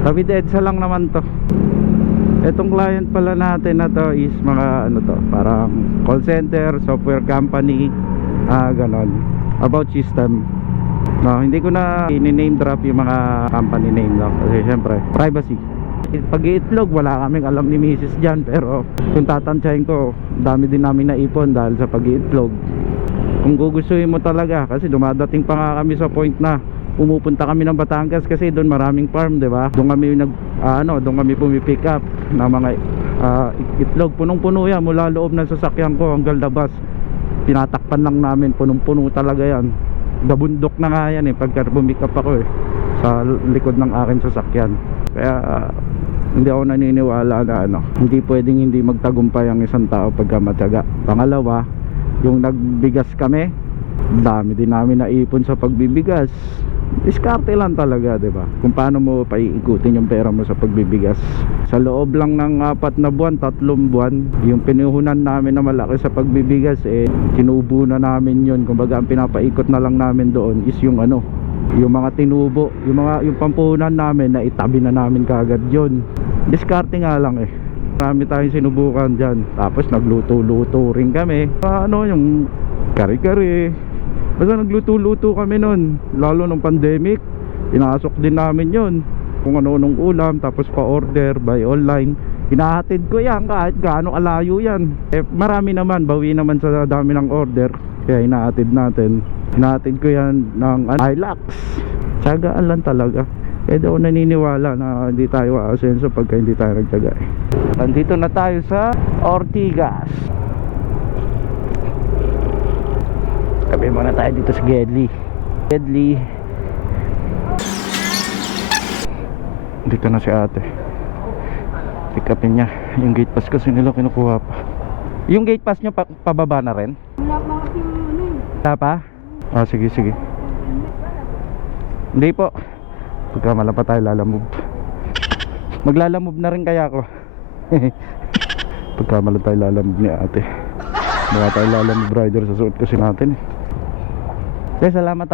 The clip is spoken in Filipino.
Tabi EDSA lang naman to. Etong client pala natin na to is mga ano to, parang call center, software company, ganon. About system. No, hindi ko na i-name drop yung mga company name lang kasi syempre privacy. Pag-iitlog wala kaming alam ni Mrs. dyan, pero kung tatantyahin ko, dami din namin naipon dahil sa pag-iitlog. Kung gugustuhin mo talaga, kasi dumadating pa nga kami sa point na pumupunta kami ng Batangas kasi doon maraming farm, 'di ba? Doon kami doon kami pumipick up ng mga itlog. Punong-puno 'yan mula loob ng sasakyan ko hanggang labas. Tinatakpan lang namin, punong-puno talaga 'yan. Dabundok na nga 'yan pagka pumick up ako sa likod ng aking sasakyan. Kaya hindi ako naniniwala na hindi pwedeng hindi magtagumpay ang isang tao pagka matyaga. Pangalawa, yung nagbigas kami, dami din namin naipon sa pagbibigas. Diskarte lang talaga, 'di ba? Kung paano mo paiikutin yung pera mo sa pagbibigas. Sa loob lang ng 4 na buwan, 3 buwan, yung pinuhunan namin na malaki sa pagbibigas tinubo na namin 'yon. Kumbaga ang pinapaikot na lang namin doon is yung yung mga tinubo, yung pampuhunan namin na itabi na namin kaagad 'yon. Diskarte nga lang Marami tayong sinubukan diyan. Tapos nagluto-luto rin kami. Yung kare-kare. Basta nagluto-luto kami nun. Lalo nung pandemic, pinasok din namin yon. Kung ano-anong ulam, tapos pa-order by online. Hinahatid ko yan kahit gaano alayo yan. Marami naman, bawi naman sa dami ng order. Kaya hinahatid natin. Hinahatid ko yan ng Hilux. Tsagaan lang talaga. Kaya di ako naniniwala na hindi tayo aasenso pagka hindi tayo nagtyaga. Nandito na tayo sa Ortigas. Tabi muna tayo dito sa Gedli. Dito na si ate. Pick upin niya. Yung gate pass kasi nila kinukuha pa. Yung gate pass nyo pababa na rin? Wala pa kasi Wala pa? Sige. Hindi po. Pagka malapa tayo lalamove. Maglalamove na rin kaya ako. Pagka malapa tayo lalamove ni ate. Baka tayo lalamove rider sa suot kasi natin. Salamat